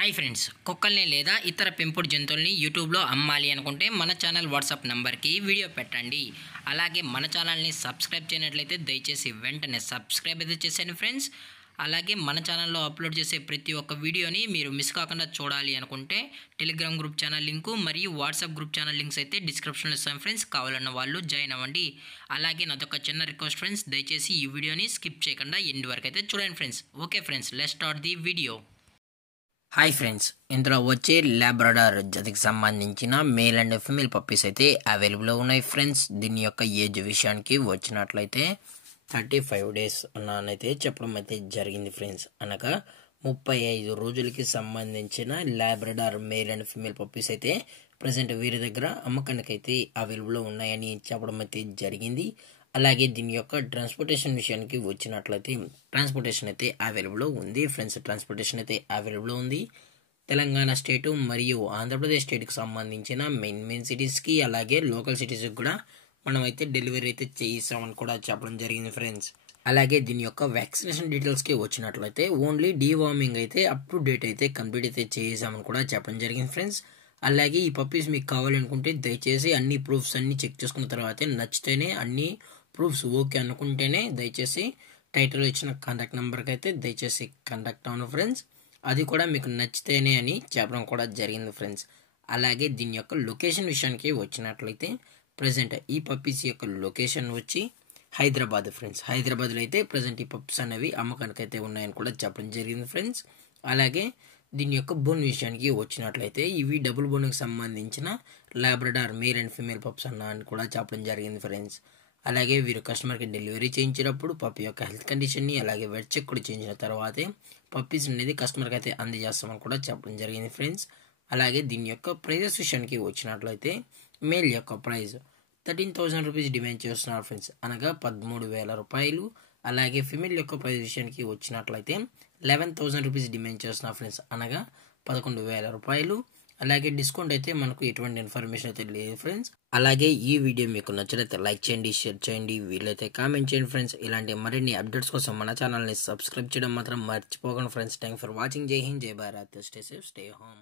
Hi friends, కుక్కల్ని లేదా ఇతర పెంపుడు జంతువుల్ని యూట్యూబ్లో అమ్మాలి అనుకుంటే మన ఛానల్ వాట్సాప్ నెంబర్కి వీడియో పెట్టండి. అలాగే మన ఛానల్ని సబ్స్క్రైబ్ చేయనట్లయితే దయచేసి వెంటనే సబ్స్క్రైబ్ అయితే చేసేయండి ఫ్రెండ్స్. అలాగే మన ఛానల్లో అప్లోడ్ చేసే ప్రతి ఒక్క వీడియోని మీరు మిస్ కాకుండా చూడాలి అనుకుంటే టెలిగ్రామ్ గ్రూప్ ఛానల్ లింకు మరియు వాట్సాప్ గ్రూప్ ఛానల్ లింక్స్ అయితే డిస్క్రిప్షన్లో ఇస్తాను ఫ్రెండ్స్. కావాలన్న వాళ్ళు జాయిన్ అవ్వండి. అలాగే నాదొక చిన్న రిక్వెస్ట్ ఫ్రెండ్స్, దయచేసి ఈ వీడియోని స్కిప్ చేయకుండా ఎండ్ వరకు అయితే చూడండి friends. Okay friends, let's start the video. Hi friends, ఇందులో వచ్చే లాబ్రడార్ జతకి సంబంధించిన మేల్ అండ్ ఫీమేల్ పప్పీస్ అయితే అవైలబుల్లో ఉన్నాయి ఫ్రెండ్స్. దీని యొక్క ఏజ్ విషయానికి వచ్చినట్లయితే 35 days అన్నైతే చెప్పడం అయితే జరిగింది ఫ్రెండ్స్. అనగా 35 రోజులకి సంబంధించిన Labrador male and female puppies అయితే ప్రజెంట్ వీరి దగ్గర అమ్మకానికి అయితే అవైలబుల్లో ఉన్నాయని చెప్పడం అయితే జరిగింది. అలాగే దీని యొక్క ట్రాన్స్పోర్టేషన్ విషయానికి వచ్చినట్లయితే ట్రాన్స్పోర్టేషన్ అయితే అవైలబుల్లో ఉంది ఫ్రెండ్స్. ట్రాన్స్పోర్టేషన్ అయితే అవైలబుల్లో ఉంది. తెలంగాణ స్టేటు మరియు ఆంధ్రప్రదేశ్ స్టేట్కి సంబంధించిన మెయిన్ సిటీస్కి అలాగే లోకల్ సిటీస్కి కూడా మనం అయితే డెలివరీ అయితే చేయిస్తామని కూడా చెప్పడం జరిగింది ఫ్రెండ్స్. అలాగే దీని యొక్క వ్యాక్సినేషన్ డీటెయిల్స్కి వచ్చినట్లయితే ఓన్లీ డీవార్మింగ్ అయితే అప్ టు డేట్ అయితే కంప్లీట్ అయితే చేసామని కూడా చెప్పడం జరిగింది ఫ్రెండ్స్. అలాగే ఈ పప్పీస్ మీకు కావాలనుకుంటే దయచేసి అన్ని ప్రూఫ్స్ అన్ని చెక్ చేసుకున్న తర్వాతే నచ్చితేనే, అన్ని ప్రూఫ్స్ ఓకే అనుకుంటేనే దయచేసి టైటిల్ ఇచ్చిన కాంటాక్ట్ నెంబర్కి అయితే దయచేసి కాంటాక్ట్ అవ్వండి ఫ్రెండ్స్. అది కూడా మీకు నచ్చితేనే అని చెప్పడం కూడా జరిగింది ఫ్రెండ్స్. అలాగే దీని యొక్క లొకేషన్ విషయానికి వచ్చినట్లయితే ప్రజెంట్ ఈ పప్పీస్ యొక్క లొకేషన్ వచ్చి హైదరాబాద్ ఫ్రెండ్స్. హైదరాబాద్లో అయితే ప్రజెంట్ ఈ పప్పీస్ అనేవి అమ్మకానికి అయితే ఉన్నాయని కూడా చెప్పడం జరిగింది ఫ్రెండ్స్. అలాగే దీని యొక్క బోన్ విషయానికి వచ్చినట్లయితే ఇవి డబుల్ బోన్కి సంబంధించిన Labrador male and female pups అని కూడా చెప్పడం జరిగింది ఫ్రెండ్స్. అలాగే వీరు కస్టమర్కి డెలివరీ చేయించినప్పుడు పప్పి యొక్క హెల్త్ కండిషన్ని అలాగే వెట్ చెక్ కూడా చేయించిన తర్వాతే పప్పీస్ అనేది కస్టమర్కి అయితే అందజేస్తామని కూడా చెప్పడం జరిగింది ఫ్రెండ్స్. అలాగే దీని యొక్క ప్రైజెస్ విషయానికి వచ్చినట్లయితే మేల్ యొక్క ప్రైజ్ 13,000 రూపీస్ డిమాండ్ చేస్తున్నారు ఫ్రెండ్స్, అనగా 13,000 రూపాయలు. అలాగే ఫిమేల్ యొక్క ప్రైజ్ విషయానికి వచ్చినట్లయితే 11,000 రూపీస్ డిమాండ్ చేస్తున్నారు ఫ్రెండ్స్, అనగా 11,000 రూపాయలు. అలాగే డిస్కౌంట్ అయితే మనకు ఎటువంటి ఇన్ఫర్మేషన్ అయితే లేదు ఫ్రెండ్స్. అలాగే ఈ వీడియో మీకు నచ్చినట్లయితే లైక్ చేయండి, షేర్ చేయండి, వీలైతే కామెంట్ చేయండి ఫ్రెండ్స్. ఇలాంటి మరిన్ని అప్డేట్స్ కోసం మన ఛానల్ని సబ్స్క్రైబ్ చేయడం మాత్రం మర్చిపోకండి ఫ్రెండ్స్. Thank for watching. జై హింద్, జై Bharat, stay safe, stay home.